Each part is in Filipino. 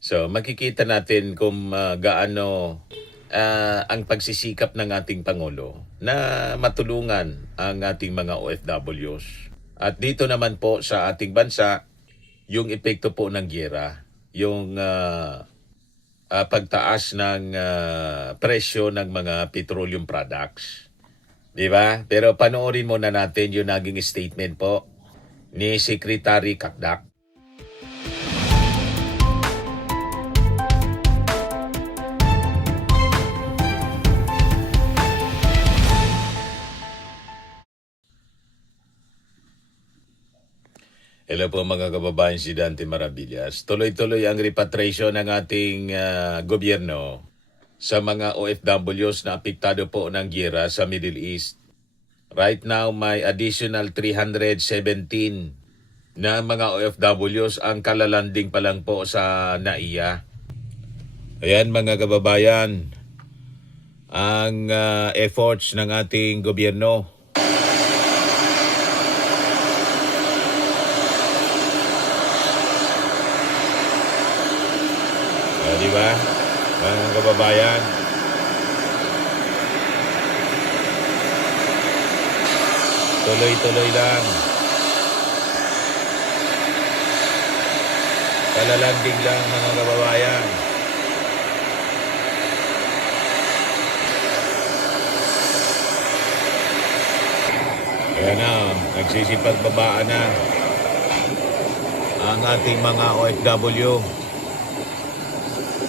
So makikita natin kung gaano ang pagsisikap ng ating Pangulo na matulungan ang ating mga OFWs. At dito naman po sa ating bansa, yung epekto po ng giyera, yung pagtaas ng presyo ng mga petroleum products. Di ba? Pero panoorin muna natin yung naging statement po ni Secretary Kakdak. Hello po mga kababayan, si Dante Maravillas. Tuloy-tuloy ang repatriation ng ating gobyerno sa mga OFWs na apektado po ng giyera sa Middle East. Right now, may additional 317 na mga OFWs ang kalalanding pa lang po sa NAIA. Ayan mga kababayan, ang efforts ng ating gobyerno. Di ba? Mga kababayan. Tuloy-tuloy lang. Kalalanding lang mga kababayan. Kaya na, nagsisipagbabaan na ang ating mga OFW.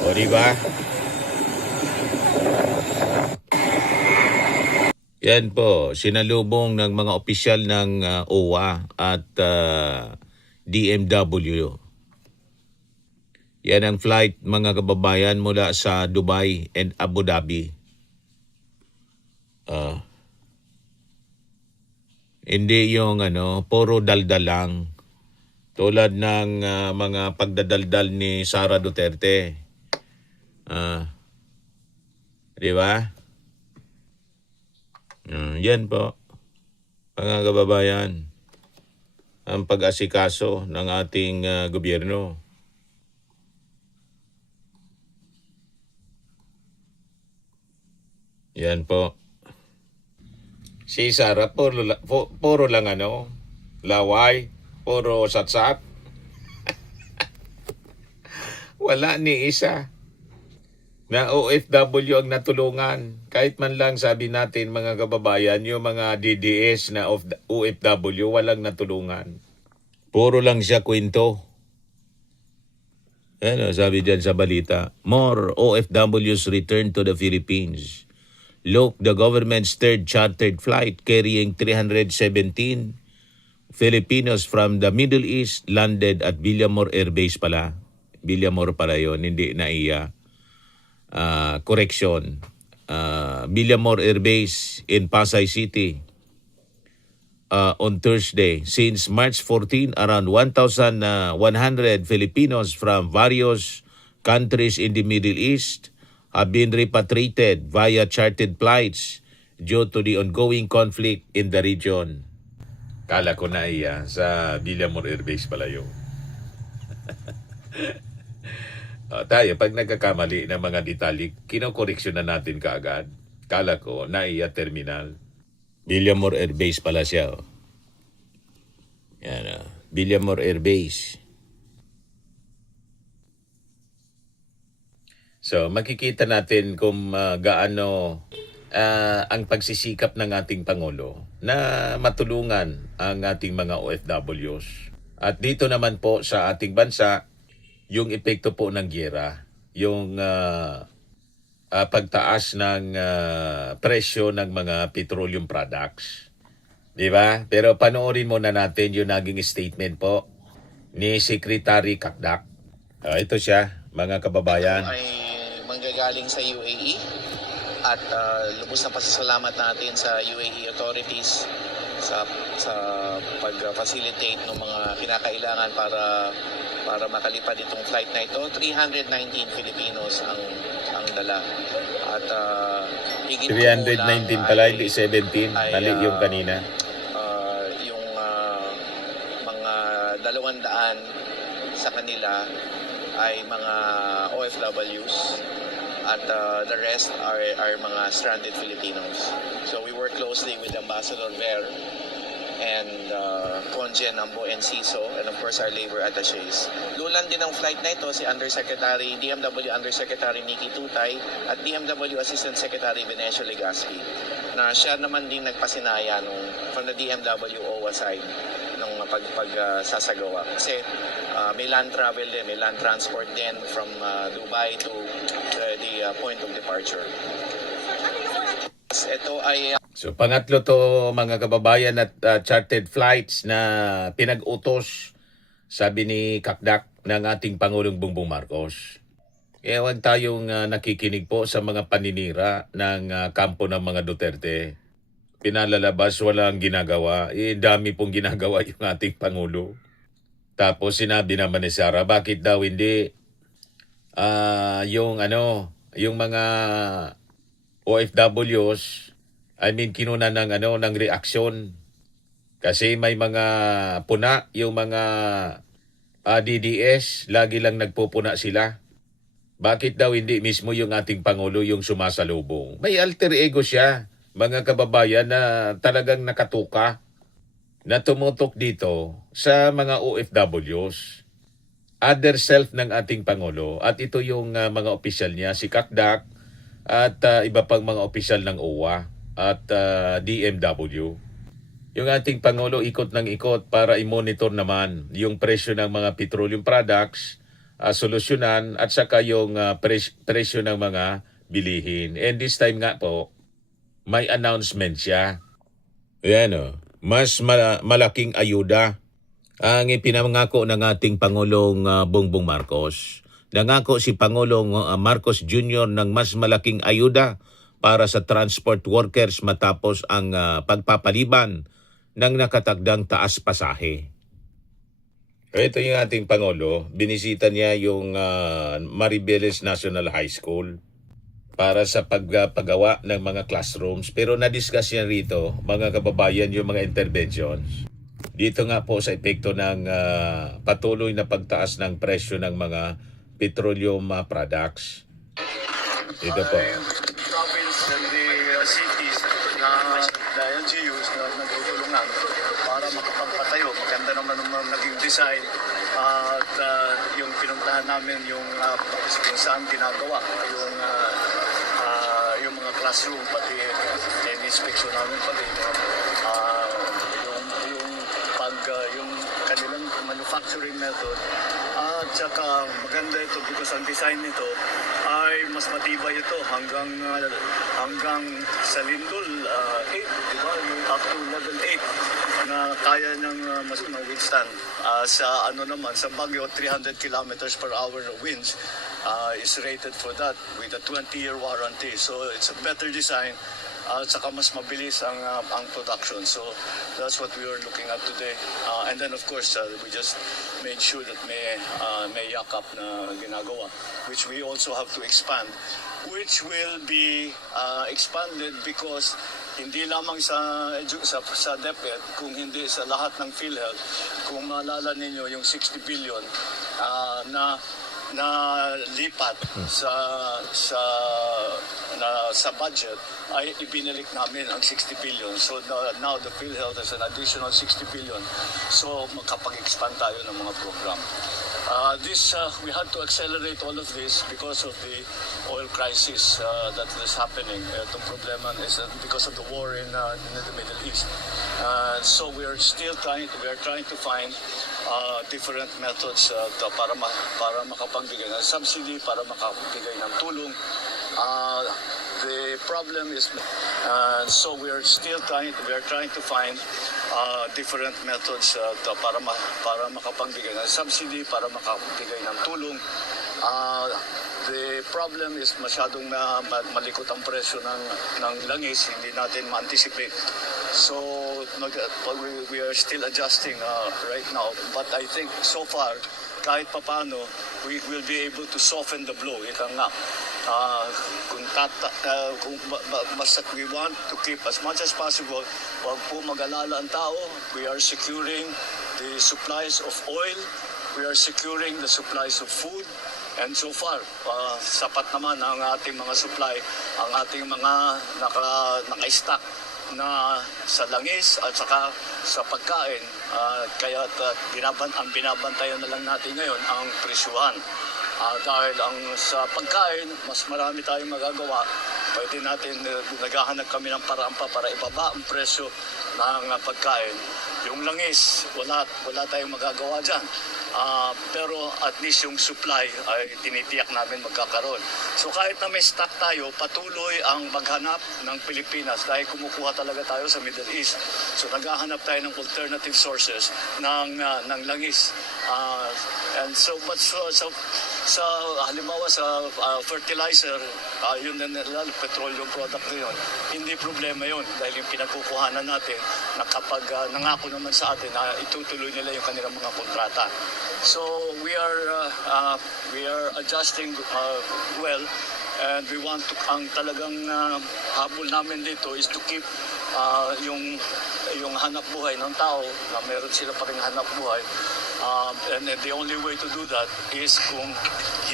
O diba? Yan po, sinalubong ng mga opisyal ng OWA at DMW. Yan ang flight mga kababayan mula sa Dubai and Abu Dhabi. Hindi yung puro daldal lang. Tulad ng mga pagdadaldal ni Sara Duterte. Di ba? Yan po, mga kababayan, ang pag-asikaso ng ating gobyerno. Yan po. Si Sara, puro lang laway, puro satsat. Wala ni isa na OFW ang natulungan. Kahit man lang sabi natin mga kababayan, yung mga DDS na OFW walang natulungan. Puro lang siya kwento. Sabi dyan sa balita, more OFWs return to the Philippines. Look, the government's third chartered flight carrying 317 Filipinos from the Middle East landed at Villamor Air Base pala. Villamor pala yun, hindi NAIA. Correction. Villamor Air Base in Pasay City on Thursday. Since March 14, around 1,100 Filipinos from various countries in the Middle East have been repatriated via chartered flights due to the ongoing conflict in the region. Kala ko na sa Villamor Air Base pala yun. Tayo, pag nagkakamali ng mga detalye, kinokoreksyon na natin kaagad. Kala ko, NAIA Terminal. Villamor Air Base pala siya. Yan, Villamor Air Base. So, makikita natin kung gaano ang pagsisikap ng ating Pangulo na matulungan ang ating mga OFWs. At dito naman po sa ating bansa, yung epekto po ng giyera, yung pagtaas ng presyo ng mga petroleum products. Di ba? Pero panoorin muna natin yung naging statement po ni Secretary Kakdak. Ito siya, mga kababayan. Ay manggagaling sa UAE at lubos na pasasalamat natin sa UAE authorities sa pag-facilitate ng mga kinakailangan para makalipad itong flight na ito. 319 Filipinos ang dala. At higit 319 pala, hindi 17. Mali yung kanina. Yung mga 200 sa kanila ay mga OFWs at the rest are mga stranded Filipinos. So we work closely with Ambassador Ver and Conjen Ambo Enciso, and of course our labor attaches. Lulan din ng flight na ito si DMW Undersecretary Nikki Tutay at DMW Assistant Secretary Venecio Legaspi, na siya naman din nagpasinaya from the DMW OWA side nung pagsasagawa. Kasi may land travel din, may land transport din from Dubai to the point of departure. Ito ay So pangatlo to mga kababayan at chartered flights na pinag-utos, sabi ni Kakdak, ng ating Pangulong Bongbong Marcos. Kaya huwag tayong nakikinig po sa mga paninira ng kampo ng mga Duterte. Pinalalabas, walang ginagawa. Dami pong ginagawa yung ating Pangulo. Tapos sinabi naman ni Sara, bakit daw hindi yung mga OFWs, kinuna ng reaksyon. Kasi may mga puna, yung mga DDS, lagi lang nagpupuna sila. Bakit daw hindi mismo yung ating Pangulo yung sumasalubong? May alter ego siya, mga kababayan, na talagang nakatuka, na tumutok dito sa mga OFWs. Other self ng ating Pangulo. At ito yung mga opisyal niya, si Kakdak, at iba pang mga opisyal ng OWA at DMW. Yung ating Pangulo ikot ng ikot para i-monitor naman yung presyo ng mga petroleum products, solusyonan, at saka yung presyo ng mga bilihin. And this time nga po, may announcement siya. Ayan, mas malaking ayuda ang ipinangako ng ating Pangulong Bongbong Marcos. Nangako si Pangulong Marcos Jr. ng mas malaking ayuda para sa transport workers matapos ang pagpapaliban ng nakatagdang taas pasahe. Ito yung ating Pangulo. Binisita niya yung Maribeles National High School para sa paggawa ng mga classrooms. Pero na-discuss niya rito, mga kababayan, yung mga interventions. Dito nga po sa epekto ng patuloy na pagtaas ng presyo ng mga petroleum products. Ito po. Province and the cities na LGUs na nagtutulungan para makapagpatayo. Maganda naman ang naging design at yung pinuntahan namin yung kung saan ginagawa yung mga classroom, pati in-inspection namin, pati yung kanilang manufacturing method. At saka maganda ito because ang design nito ay mas matibay ito hanggang sa lindol 8, di ba? Yung up to level 8 na kaya niyang mas ma-withstand. Sa sa Baguio, 300 kilometers per hour na winds is rated for that with a 20-year warranty. So it's a better design. At saka mas mabilis ang production. So that's what we were looking at today. And then of course, we just made sure that may yakap na ginagawa, which we also have to expand, which will be expanded because hindi lamang sa DepEd, kung hindi sa lahat ng PhilHealth. Kung maalala ninyo yung 60 billion na lipat sa budget ay ibinalik namin ang 60 billion. So now the PhilHealth has an additional 60 billion. So makapag-expand tayo ng mga program. We had to accelerate all of this because of the oil crisis that is happening. Itong problema is because of the war in the Middle East. So we are trying to find different methods para makapagbigay ng subsidy, para makapagbigay ng tulong. The problem is, so we are trying to find different methods para makapagbigay ng subsidy, para makapagbigay ng tulong. The problem is masyadong malikot ang presyo ng langis, hindi natin ma-anticipate. So we are still adjusting right now, but I think so far kahit papaano we will be able to soften the blow. Ika nga, basta we want to keep as much as possible, wag po mag-alala ang tao. We are securing the supplies of oil, we are securing the supplies of food, And so far, sapat naman ang ating mga supply, ang ating mga naka-stock na sa langis at saka sa pagkain. Kaya ang binabantayan na lang natin ngayon ang presyuhan. Dahil sa pagkain, mas marami tayong magagawa. Pwede natin, naghahanap kami ng paraan pa para ibaba ang presyo ng pagkain. Yung langis, wala tayong magagawa dyan. Pero at least yung supply ay tinitiyak namin magkakaroon. So kahit na may stock tayo, patuloy ang maghanap ng Pilipinas dahil kumukuha talaga tayo sa Middle East. So naghahanap tayo ng alternative sources ng langis. And so but sa halimbawa sa fertilizer, yun na petroleum product na yun, hindi problema yun dahil yung pinagkukuhanan natin na kapag nangako naman sa atin na itutuloy nila yung kanilang mga kontrata. So we are adjusting well, and we want to, ang talagang habol namin dito is to keep yung hanap buhay ng tao, na meron sila pa ring hanap buhay. And the only way to do that is kung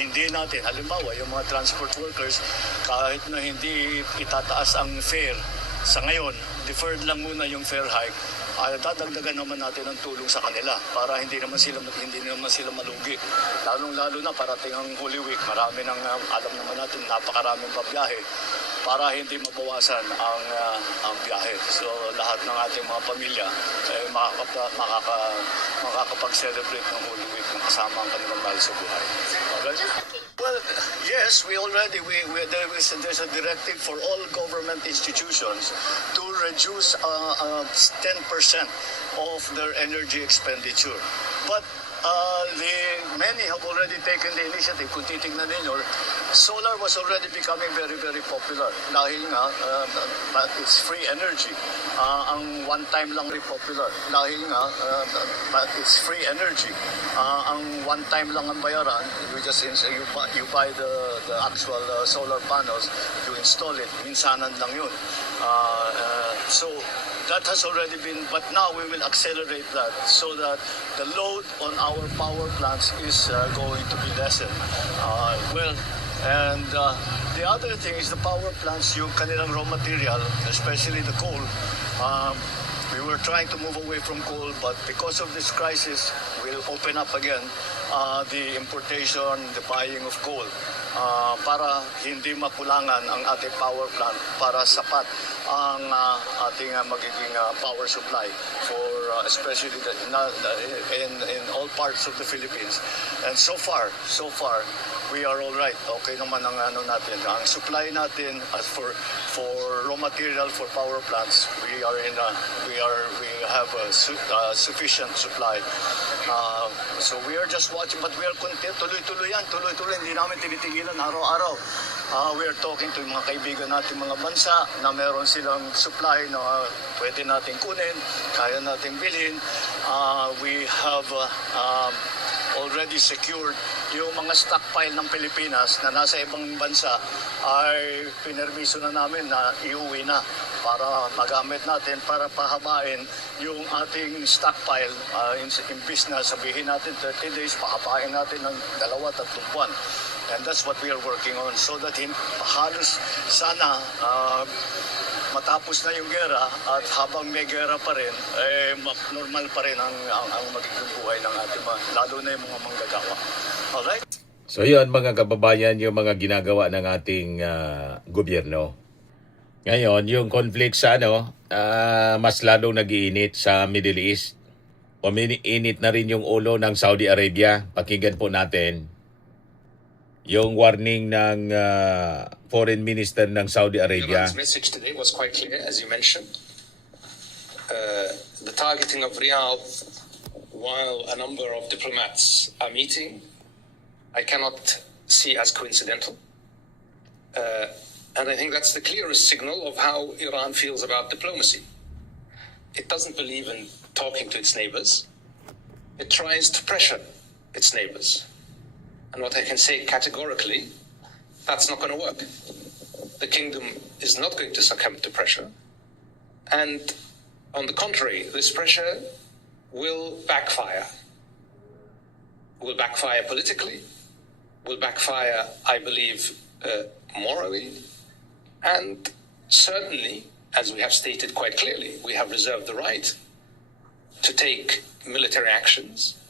hindi natin, halimbawa yung mga transport workers, kahit na hindi itataas ang fare sa ngayon, deferred lang muna yung fare hike, dadagdagan naman natin ang tulong sa kanila para hindi naman sila malugi. Lalong-lalo na parating ang Holy Week, marami nang alam naman natin, napakaraming babiyahe para hindi mabawasan ang biyahe. So lahat ng ating mga pamilya makakapag-celebrate ng Holy Week ng kasama ang kanilang mahal sa buhay. Okay? Well, yes, there's a directive for all government institutions to reduce 10% of their energy expenditure. But many have already taken the initiative. Kung titignan ninyo, solar was already becoming very, very popular. Dahil nga, it's free energy. Ang one time lang rin popular. Dahil nga, it's free energy. Ang one time lang ang bayaran. You buy the actual solar panels, you install it. Minsanan lang yun. So that has already been, but now we will accelerate that so that the load on our power plants is going to be lessened. And the other thing is the power plants, yung kanilang raw material, especially the coal. We were trying to move away from coal, but because of this crisis, we'll open up again the importation, the buying of coal para hindi makulangan ang ating power plant, para sapat ang ating magiging power supply for especially in all parts of the Philippines. And so far we are all right. Okay naman ang natin. Ang supply natin for raw material for power plants, we have a sufficient supply. So we are just watching, but we are tuloy-tuloy hindi namin tinitigilan araw-araw. We are talking to mga kaibigan natin mga bansa na meron silang supply na pwede natin kunin, kaya natin bilhin. We have already secured yung mga stockpile ng Pilipinas na nasa ibang bansa ay pinermiso na namin na iuwi na para magamit natin, para pahabain yung ating stockpile. Imbis na sabihin natin 30 days, pahabain natin ng 2-3 buwan. And that's what we are working on so that halos sana matapos na yung gera at habang may gera pa rin, normal pa rin ang magiging buhay ng ating lalo na yung mga manggagawa. Alright? So yun mga kababayan, yung mga ginagawa ng ating gobyerno. Ngayon, yung conflict sa mas lalong nag-iinit sa Middle East. Umiinit na rin yung ulo ng Saudi Arabia. Pakinggan po natin yung warning ng Foreign Minister ng Saudi Arabia. Iran's message today was quite clear, as you mentioned. The targeting of Riyadh, while a number of diplomats are meeting, I cannot see as coincidental. And I think that's the clearest signal of how Iran feels about diplomacy. It doesn't believe in talking to its neighbors. It tries to pressure its neighbors. And what I can say categorically, that's not going to work. The kingdom is not going to succumb to pressure. And on the contrary, this pressure will backfire. Will backfire politically, will backfire, I believe, morally. And certainly, as we have stated quite clearly, we have reserved the right to take military actions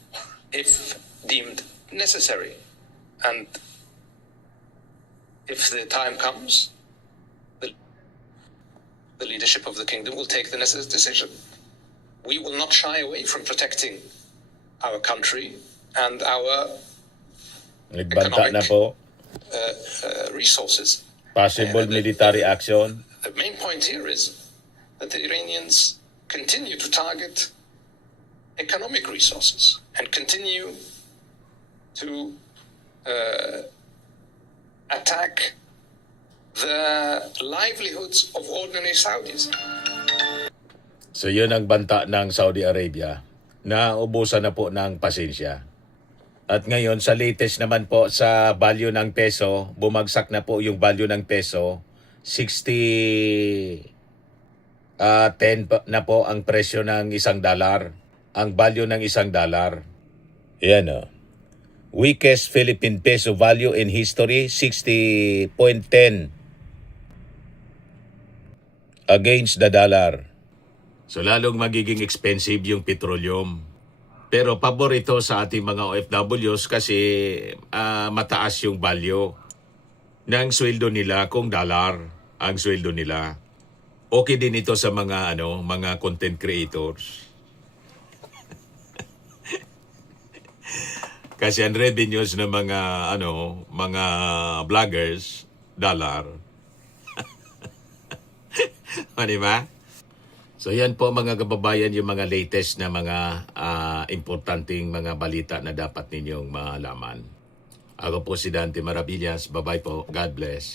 if deemed necessary. And if the time comes, the leadership of the kingdom will take the necessary decision. We will not shy away from protecting our country and our Nagbanta na po. resources. Possible military action. The main point here is that the Iranians continue to target economic resources and continue to attack the livelihoods of ordinary Saudis. So yun ang banta ng Saudi Arabia na ubusan na po ng pasensya. At ngayon sa latest naman po sa value ng peso, bumagsak na po yung value ng peso. 10 na po ang presyo ng $1. Ang value ng $1. Yan o. Weakest Philippine peso value in history, 60.10 against the dollar. So lalong magiging expensive yung petroleum. Pero paborito sa ating mga OFWs kasi mataas yung value ng sweldo nila kung dollar ang sweldo nila. Okay din ito sa mga mga content creators. Kasi ang revenues ng mga mga vloggers dollar. Di ba? So yan po mga kababayan yung mga latest na mga importanteng mga balita na dapat ninyong malaman. Ako po si Dante Maravillas. Bye-bye po. God bless.